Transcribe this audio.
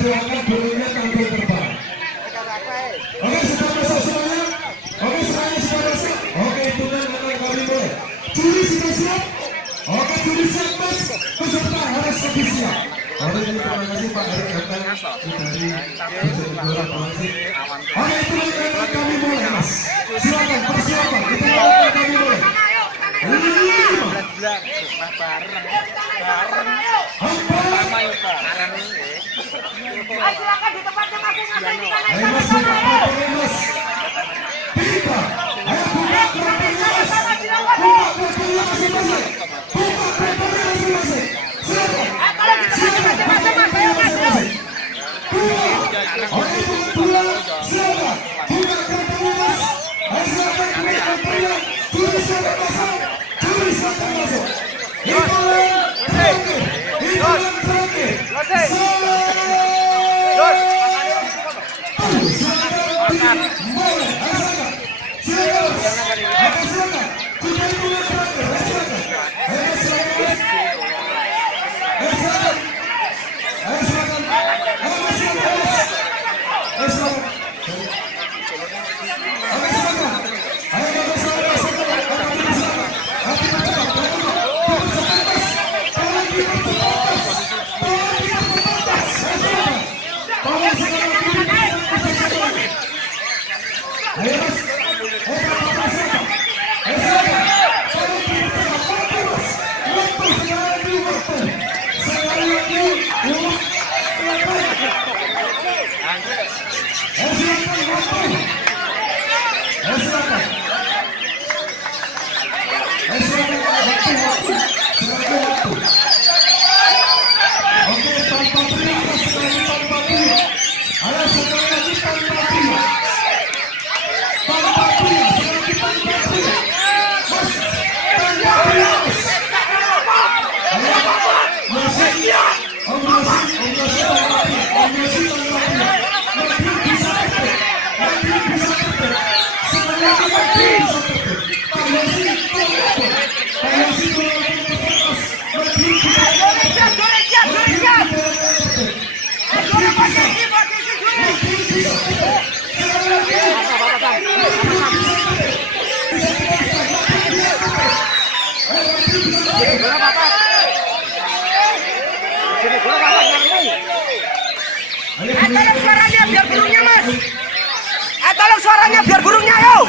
doakan burungnya tampil terbang. Oke, sudah masuk semuanya. Oke, semuanya sudah masuk. Oke, hitungan akan kami mulai. Juri sudah siap. Oke, juri siap mas. Peserta harus lebih siap. Oke, terima kasih Pak Erik Hatta dari Bola Persib. Oke, hitungan akan kami mulai mas. Silakan, persilapan. Hitungan akan kami mulai. 5. Silakan di tempatnya masing-masing di sana. Ayo mas, buka keranjangnya mas. 3. Ayo buka keranjangnya mas. Buka keranjangnya masing-masing. Buka keranjangnya masing-masing. Silakan. Kalau di tempatnya masing-masing mas, ayo mas, yuk. 2. Oke, buka 2. Silakan. Buka keranjangnya mas. Ayo silakan buka keranjangnya. Juri silakan masuk. Juri silakan masuk. Hitungan terakhir. Hitungan terakhir. Tolong suaranya biar burungnya mas. Tolong suaranya biar burungnya yuk.